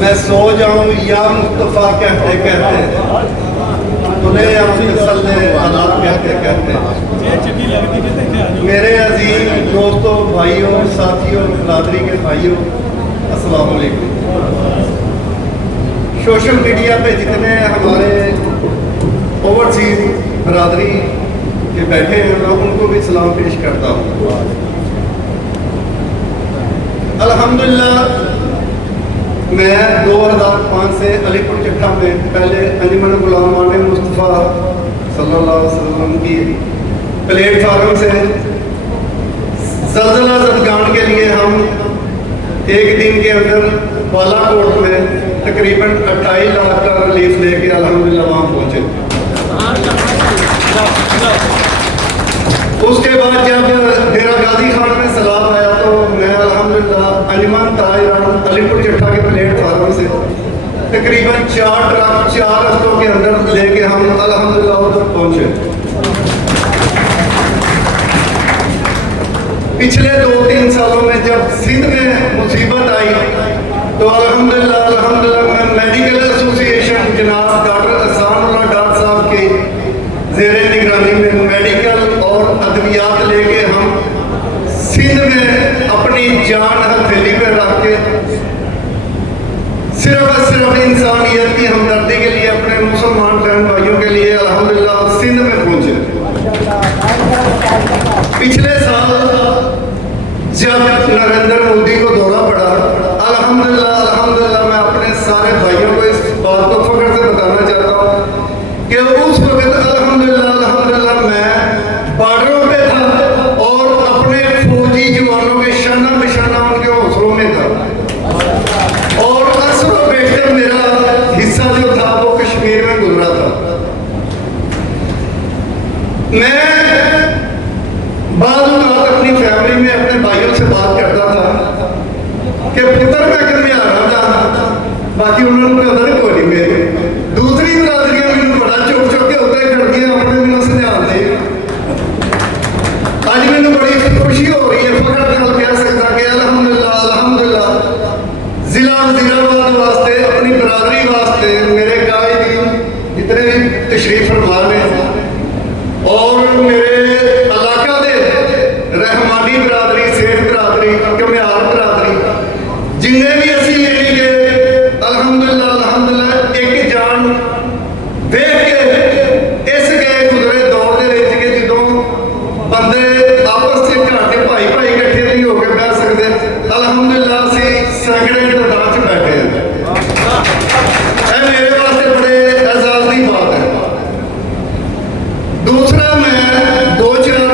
मैं सो जाऊं या मुस्तफ़ा कहते कहते तुले हालात कहते कहते। मेरे अजीज दोस्तों, भाइयों, साथियों, बिरादरी के भाइयों, अस्सलाम वालेकुम। सोशल मीडिया पे जितने हमारे ओवरसीज बिरादरी के बैठे हैं, मैं उनको भी सलाम पेश करता हूँ। अल्हम्दुलिल्लाह, मैं 2005 से अलीपुर चट्टा में पहले अंजुमन गुलामान मुस्तफ़ा सल्लल्लाहु अलैहि वसल्लम की प्लेटफार्म से ज़लज़ला ज़दगान के लिए हम एक दिन के अंदर बालाकोट में तकरीबन 28 लाख का रिलीफ लेके अल्हम्दुलिल्लाह वहाँ पहुँचे। उसके बाद जब डेरा गाजी खान में सलाम आया तो मैं अल्हम्दुलिल्लाह अंजुमन ताज अलीपुर चट्टा के प्लेटफार्म से तकरीबन 4 ट्रक 4 हफ्तों के अंदर लेके हम अल्हम्दुलिल्लाह उधर पहुँचे। पिछले 2-3 सालों में जब सिंध में मुसीबत आई तो अल्हम्दुलिल्लाह मैं मेडिकल एसोसिएशन जनाब डॉक्टर अहसानुल्लाह डॉक्टर साहब के ज़ेरे निगरानी में मेडिकल और अद्वियात लेके हम सिंध में अपनी जान हथेली पर रख के सिर्फ इंसानियत की हमदर्दी के लिए अपने मुसलमान बहन भाइयों के लिए अल्हम्दुलिल्लाह सिंध में पहुंचे। पिछले साल जब नरेंद्र मोदी को दौरा पड़ा, अल्हम्दुलिल्लाह मैं अपने सारे भाइयों को इस बात को फख्र से बताना चाहता हूँ कि उस वक्त अल्हम्दुलिल्लाह मैं बॉर्डरों पे था और अपने फौजी जवानों के शाना बिशाना उनके हौसलों में था और असर बेशतर मेरा हिस्सा जो था वो कश्मीर में गुजरा था। मैं बाद अपनी फैमिली में अपने भाइयों से बात करता था कि पुत्र मैं कभी आ रहा था, बाकी उन्होंने पता नहीं कोई मेरे दूसरी बिरादरियां मैंने बड़ा चुप चुप के उत्ते करदियां अपने मैंने समझाते। आज मैंने बड़ी खुशी हो रही है, फख्र नाल कह सकता कि अल्हम्दुलिल्लाह जिला वज़ीराबाद वास्ते अपनी बिरादरी वास्ते मेरे कायदीन जितने भी तशरीफ फरमा ने और मेरे इलाका दे रहमानी बिरादरी, सेठ बिरादरी, कमियार बिरादरी जिन्हें भी असी लेने के अल्हम्दुलिल्लाह एक जान देख के इस गए गुजरे दौर के जो बंदे आपस से घर के भाई भाई इकट्ठे नहीं होकर बह सकते, अल्हम्दुलिल्लाह असी सैकड़े तादाद च बैठे हैं। मेरे वास्ते बड़े एजाज की बात है। दूसरा मैं 2-4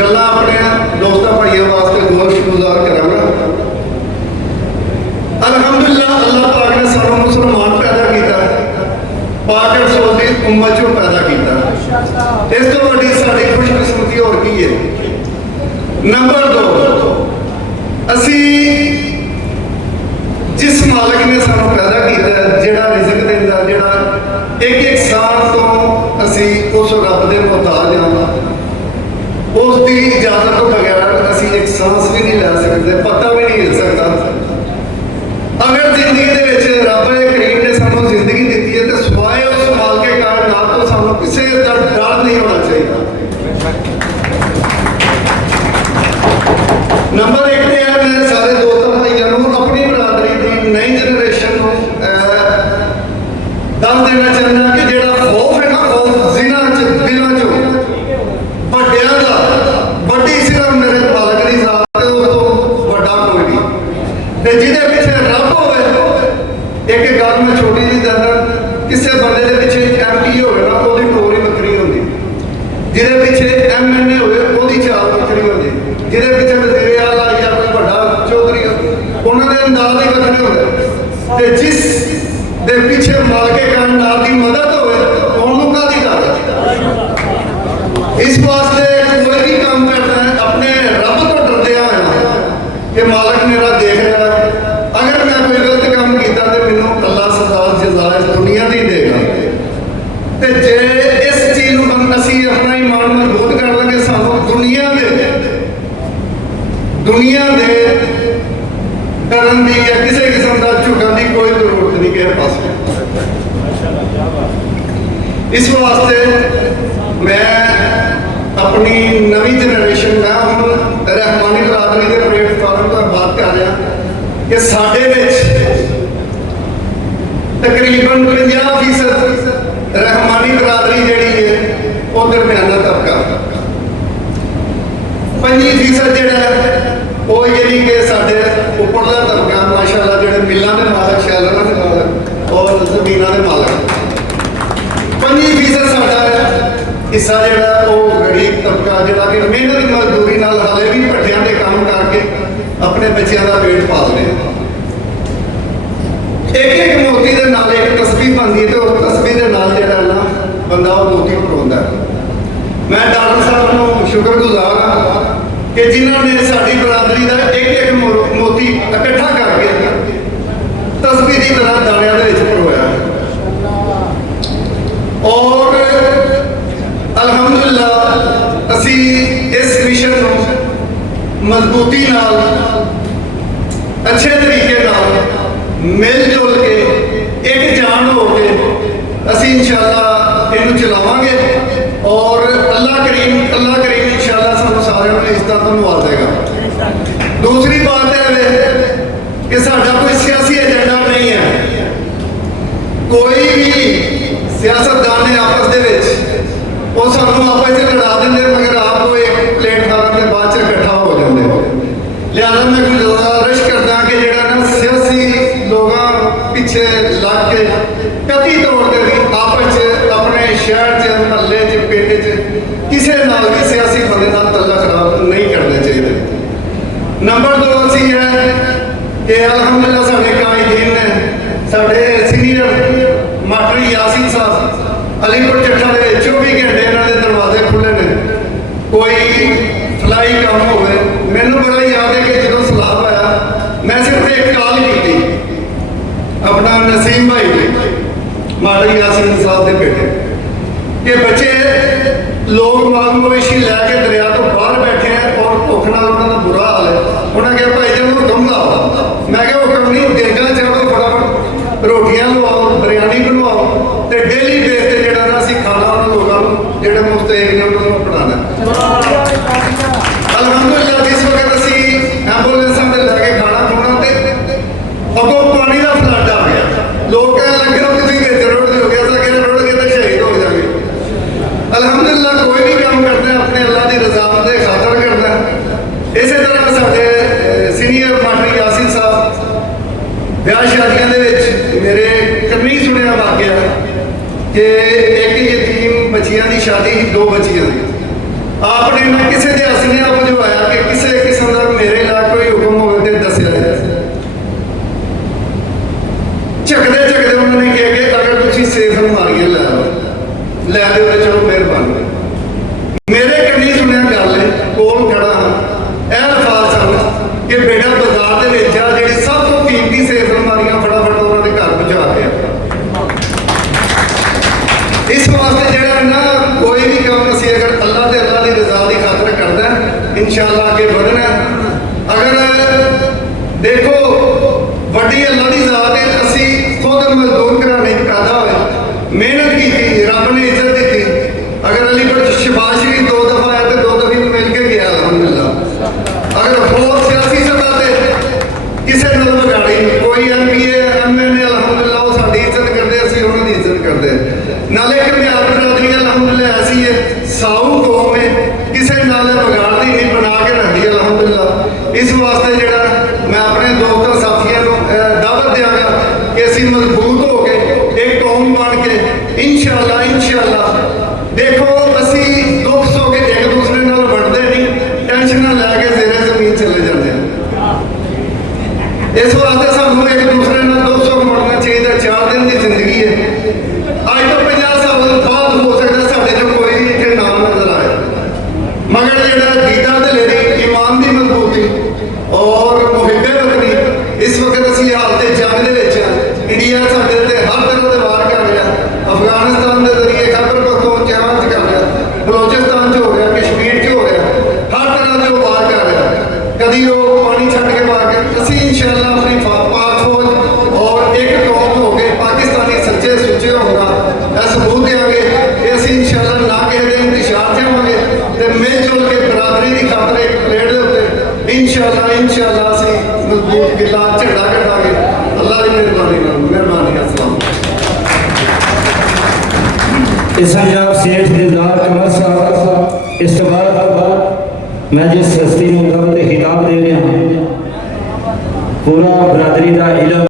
गल्लां अपने दोस्तों भाइयों वास्ते गुज़ार करांगा। अल्हम्दुलिल्लाह अल्लाह पाक ने सानू मुसलमान पैदा किया, पाक रसूल दी उम्मत चों पैदा किया। इस तो वड्डी साडी खुशकिस्मती होर की है। नंबर 2, असी जिस मालिक ने सानू पैदा किया, जिहड़ा रिज़्क दिंदा, जिहड़ा एक सांस तो असी उस रब दे मुहताज हां, उसकी इजाजत तो बगैर असी एक सांस भी नहीं लै सकते, पता भी नहीं हिल सकता। अगर जिंदगी दे विच रब करीम ने सानू जिंदगी दी है तो सिवाए उस मालिक कायनात तो सानू किसी का डर नहीं होना चाहिए। नंबर 1 पे है मेरे सारे दोस्तों भाइयों को अपनी बिरादरी की नई जनरेशन को दस देना चाहना कि जेड़ा खौफ है ना, खौफ जिना दिलों चो बड़िया का बड़ी सिर्फ मेरे मालिक की जात है, तो बड़ा कोई नहीं। ते जिहदे पिछे रब होवे, एक गल मैं छोटी जी दसदा, किसी बंदे के पिछे MP होवे ना ओदी टोर ही बखरी होंदी, जिहदे पिछे MNA होवे ओदी चाल बखरी होंदी, जिहदे पिछे वज़ीर आला या कोई बड़ा चौधरी उन्हां दे अंदाज ही बखरे होंदे। ते जिस दे पिछे मालिक कायनात की मदद होवे उन्होंने काहदी डर। इस वास्ते कोई भी काम करता है अपने रब तो डरदे होया कि मालिक मेरा देख रहा है, अगर मैं कोई गलत काम किया तो मैनू अल्लाह सजा जज़ा इस दुनिया दी देगा। ते जे इस चीज़ को असी अपना ईमान मजबूत कर लेंगे, सानू दुनिया दे डरन की या किसी किस्म का झुकन की ਦਰਸ਼ਨ ਮੈਂ ਹੁਣ ਰਹਿਮਾਨੀ ਬਰਾਦਰੀ ਦੇ ਪਲੇਟਫਾਰਮ ਤੋਂ ਬਾਤ ਕਰ ਰਿਹਾ ਕਿ ਸਾਡੇ ਵਿੱਚ ਤਕਰੀਬਨ 50% ਰਹਿਮਾਨੀ ਬਰਾਦਰੀ ਜਿਹੜੀ ਹੈ ਉਹ ਦਰਮਿਆਨਾ ਤਬਕਾ, 25% ਜਿਹੜਾ ਹੈ ਉਹ ਯਾਨੀ ਕਿ ਸਾਡੇ ਉੱਪਰਲਾ ਤਬਕਾ ਮਾਸ਼ਾਅੱਲਾ ਜਿਹੜੇ ਮਿੱਲਾਂ ਦੇ ਮਾਲਕ, ਸ਼ੈਲਰਾਂ ਦੇ ਮਾਲਕ ਔਰ ਜ਼ਮੀਨਾਂ ਦੇ ਮਾਲਕ। 25% ਸਾਡਾ ਹਿੱਸਾ ਜਿਹੜਾ ਉਹ ਗਰੀਬ ਤਬਕਾ ਜਿਹੜਾ ਕਿ ਮਿਹਨਤ ਦੀ ਮਜ਼ਦੂਰੀ ਨਾਲ ਹਾਲੇ ਵੀ ਭੱਠਿਆਂ ਦੇ ਕੰਮ ਕਰਕੇ ਆਪਣੇ ਬੱਚਿਆਂ ਦਾ ਪੇਟ ਪਾਲਦੇ ਆ। ਇੱਕ ਮੋਤੀ ਦੇ ਨਾਲ ਇੱਕ ਤਸਬੀਹ ਬਣਦੀ ਤੇ ਉਸ ਤਸਬੀਹ ਦੇ ਨਾਲ ਜਿਹੜਾ ਨਾ ਬੰਦਾ ਉਹ ਮੋਤੀ ਪਰੋਂਦਾ। ਮੈਂ ਡਾਕਟਰ ਸਾਹਿਬ ਨੂੰ ਸ਼ੁਕਰਗੁਜ਼ਾਰ ਹਾਂ ਕਿ ਜਿਨ੍ਹਾਂ ਨੇ ਸਾਡੀ ਬਰਾਦਰੀ ਦਾ ਇੱਕ ਮੋਤੀ ਇਕੱਠਾ ਕਰਕੇ ਤਸਬੀਹ ਦੀ ਤਰ੍ਹਾਂ ਦਾਣਿਆਂ ਦੇ ਵਿੱਚ ਪਰੋਇਆ ਔਰ ਅਲਹਮਦੁਲਿल्लाह ਅਸੀਂ ਇਸ ਮਿਸ਼ਨ ਨੂੰ ਮਜ਼ਬੂਤੀ ਨਾਲ ਅੱਛੇ ਤਰੀਕੇ ਨਾਲ ਮਿਲ ਜੁਲ ਕੇ ਇੱਕ ਜਾਨ ਹੋ ਕੇ ਅਸੀਂ ਇਨਸ਼ਾਅੱਲਾ ਇਹਨੂੰ ਚਲਾਵਾਂਗੇ ਔਰ ਅੱਲਾਹ ਕਰੀਮ ਇਨਸ਼ਾਅੱਲਾ ਸਾਨੂੰ ਸਾਰਿਆਂ ਨੂੰ ਇਸ ਤਰ੍ਹਾਂ ਨਵਾ ਦੇਗਾ। ਦੂਸਰੀ ਬਾਤ ਹੈ ਕਿ ਸਾਡਾ ਕੋਈ ਸਿਆਸੀ ਏਜੰਡਾ ਨਹੀਂ ਹੈ। ਕੋਈ ਵੀ ਸਿਆਸਤਦਾਨ ਨੇ ਆਪਸ ਦੇ ਵਿੱਚ ਉਹ ਸਾਨੂੰ ਆਪਸ ਵਿੱਚ ਲੜਾ ਦਿੰਦੇ ਮਗਰ ਆਪ ਉਹ ਇੱਕ ਪਲੇਟਫਾਰਮ ਦੇ ਬਾਅਦ ਚ ਇਕੱਠਾ ਹੋ ਜਾਂਦੇ। ਲਿਹਾਜ਼ਾ ਮੈਂ ਗੁਜ਼ਾਰਿਸ਼ ਕਰਦਾ ਕਿ ਜਿਹੜਾ ਨਾ ਸਿਆਸੀ ਲੋਕਾਂ ਪਿੱਛੇ ਲੱਗ ਕੇ ਕਤੀ ਤੌਰ ਤੇ ਵੀ ਆਪਸ ਚ ਆਪਣੇ ਸ਼ਹਿਰ ਚ ਮਹੱਲੇ ਚ ਪਿੰਡ ਚ ਕਿਸੇ ਨਾਲ ਵੀ ਸਿਆਸੀ ਬੰਦੇ ਨਾਲ ਤੱਲਾ ਖਰਾਬ ਨਹੀਂ ਕਰਨੇ ਚਾਹੀਦੇ। ਨੰਬਰ 2 ਅਸੀਂ ਹੈ ਕਿ ਅਲਹਮਦੁਲਿल्लाह ਸਾਡੇ ਕਾਇਦੀਨ ਨੇ, ਸਾਡੇ ਸੀਨੀਅਰ ਮਾਸਟਰ ਯਾਸੀਨ ਸਾਹਿਬ ਅਲੀਪੁਰ ਚੱਠਾ ਦੇ 24 ਘੰਟੇ ਇਹਨਾਂ ਦੇ ਦਰਵਾਜ਼ੇ ਖੁੱਲੇ ਨੇ। ਕੋਈ ਫਲਾਈ ਕੰਮ ਹੋਵੇ, ਮੈਨੂੰ ਬੜਾ ਯਾਦ ਹੈ ਕਿ ਜਦੋਂ ਸਲਾਹ ਆਇਆ ਮੈਂ ਸਿਰਫ ਇੱਕ ਕਾਲ ਕੀਤੀ ਆਪਣਾ ਨਸੀਮ ਭਾਈ ਮਾਸਟਰ ਯਾਸੀਨ ਸਾਹਿਬ ਦੇ ਬੇਟੇ ਕਿ ਬੱਚੇ ਲੋਕ ਮਾਗਮੋਇਸ਼ੀ ਲੈ ਕੇ ਦਰਿਆ ਤੋਂ ਬਾਹਰ ਬੈਠੇ ਆ ਔਰ ਭੁੱਖ ਨਾਲ ਉਹਨਾਂ ਦਾ ਬੁਰਾ ਹਾਲ ਹੈ। ਉਹਨਾਂ ਕਿਹਾ ਭਾਈ ਜੀ ਨੂੰ ਹੁਕਮ ਲਾਓ। ਮੈਂ ਕਿਹਾ ਹੁਕਮ ਨਹੀਂ, ਦੇਗਾ ਚਾਹੋ ਫਟਾਫਟ ਰੋਟੀਆਂ ਲਵਾਓ, ਬਿਰਿਆਨੀ ਬਣਵਾਓ ਤੇ ਡੇਲੀ ਬੇਸ ਤੇ ਜਿਹੜਾ ਨਾ ਅਸੀਂ ਖਾਣਾ ਉਹਨਾਂ ਲੋਕਾਂ ਨੂੰ ਜਿਹੜੇ ਮੁਸਤਹਿਕ ਨੇ ਉਹਨਾਂ ਨੂੰ ਬਣਾਉਣਾ। ਅਲਹਮਦੁਲਿल्लाह ਜਿਸ ਵਕਤ ਅਸੀਂ ਐਂਬੂਲੈਂਸਾਂ ਤੇ ਲੈ ਕੇ ਖਾਣਾ ਖਵਾਉਣਾ ਤੇ ਅੱਗੋਂ ਪਾਣੀ ਦਾ ਫਲੱਡ ਆ ਗਿਆ। ਲੋਕ ਕਹਿਣ ਲੱਗੇ ਤੁਸੀਂ ਕਿੱਥੇ ਰੁੜ ਜਾਓਗੇ, ਅਸਾਂ ਕਿਹੜੇ ਰੁੜ ਕੇ ਤਾਂ ਸ਼ਹੀਦ ਹੋ ਜਾਵਾਂਗੇ। ਅਲਹਮਦੁਲਿल्लाह ਕੋਈ ਵੀ ਕੰਮ ਕਰਦੇ ਆਪਣੇ ਅੱਲਾਹ ਦੀ ਰਜ਼ਾ ਦੇ ਖਾਤਰ ਕਰਦਾ। ਇਸੇ ਤਰ੍ਹਾਂ ਸਾਡੇ ਸੀਨੀਅਰ ਮਾਸਟਰ ਯਾਸੀਨ ਸਾਹਿਬ ਵਿਆਹ ਸ਼ਾਦੀਆਂ ਦੇ ਵਿੱਚ ਮੇਰੇ ਕੰਨੀ ਸੁਣਿਆ ਵਾਕਿਆ ਕਿ ਇੱਕ ਯਤੀਮ ਬੱਚੀਆਂ ਦੀ ਸ਼ਾਦੀ ਸੀ, 2 ਬੱਚੀਆਂ ਦੀ। ਆਪ ਨੇ ਨਾ ਕਿਸੇ ਦੇ ਹੱਸਨੇ ਆਪ ਜਵਾਇਆ ਕਿ ਕਿਸੇ ਕਿਸਮ ਦਾ ਮੇਰੇ ਨਾਲ ਕੋਈ ਹੁਕਮ ਹੋਵੇ ਤੇ ਦੱਸਿਆ ਜਾਏ। ਝਕਦੇ ਉਹਨਾਂ ਨੇ ਕਿਹਾ ਕਿ ਅਗਰ ਤੁਸੀਂ ਸੇਫ ਮਾਰੀਏ ਲੈ ਦਿਓ ਤੇ ਚਲੋ ਮਿਹਰਬਾਨੀ। ਮੇਰੇ ਕੰਨੀ ਸੁਣਿਆ ਗੱਲ ਕੋਲ ਖੜਾ ਹਾਂ, ਇਹ ਅਲਫਾਜ਼ ਸਨ ਕਿ ਬੇਟਾ ਬਾਜ਼ਾਰ ਦੇ ਵਿੱਚ ਆ ਜਿਹੜੀ ਸਭ ਤੋਂ ਕੀਮਤੀ ਸੇਫ ਅਲਮਾਰੀਆਂ ਫਟਾਫਟ ਉਹਨਾਂ ਦੇ ਘਰ ਪਹੁੰਚਾ ਕੇ ਇਸ ਵਾਸਤੇ ਜਿਹੜਾ ਨਾ ਕੋਈ ਵੀ ਕੰਮ ਅਸੀਂ ਅਗਰ ਅੱਲਾਹ ਤੇ ਅੱਲਾਹ ਦੀ ਰਜ਼ਾ ਦੀ ਖਾਤਰ ਕਰਦਾ ਇਨਸ਼ਾਅੱਲਾ ਅੱਗੇ ਵਧਣਾ। ਅਗਰ ਦੇਖੋ ਵੱਡੀ ਅੱਲਾਹ ਦੀ ਜ਼ਾਤ ਹੈ, ਅਸੀਂ ਖੁਦ ਮਜ਼ਦੂਰ ਘਰਾਣੇ ਚ ਪੈਦਾ ਹੋਏ, ਮਿਹਨਤ ਕੀਤੀ, ਰੱਬ ਨੇ ਇੱਜ਼ਤ ਦਿੱਤੀ। ਅਗਰ ਬਰਾਦਰੀ ਦੀ ਖਾਤਰ ਇੱਕ ਪਲੇਟ ਦੇ ਉੱਤੇ ਇਨਸ਼ਾਅੱਲਾ ਅਸੀਂ ਮਜ਼ਬੂਤ ਕਿਲਾ ਝੰਡਾ ਕੱਢਾਂਗੇ। ਅੱਲਾਹ ਦੀ ਮਿਹਰਬਾਨੀ। ਅਸਲਾਮ। इस्लाम सेठ दिलदार कमर साहब, इस तो बाद मैं जिस हस्ती मुंतब खिताब दे रहा पूरा बरादरी का इलम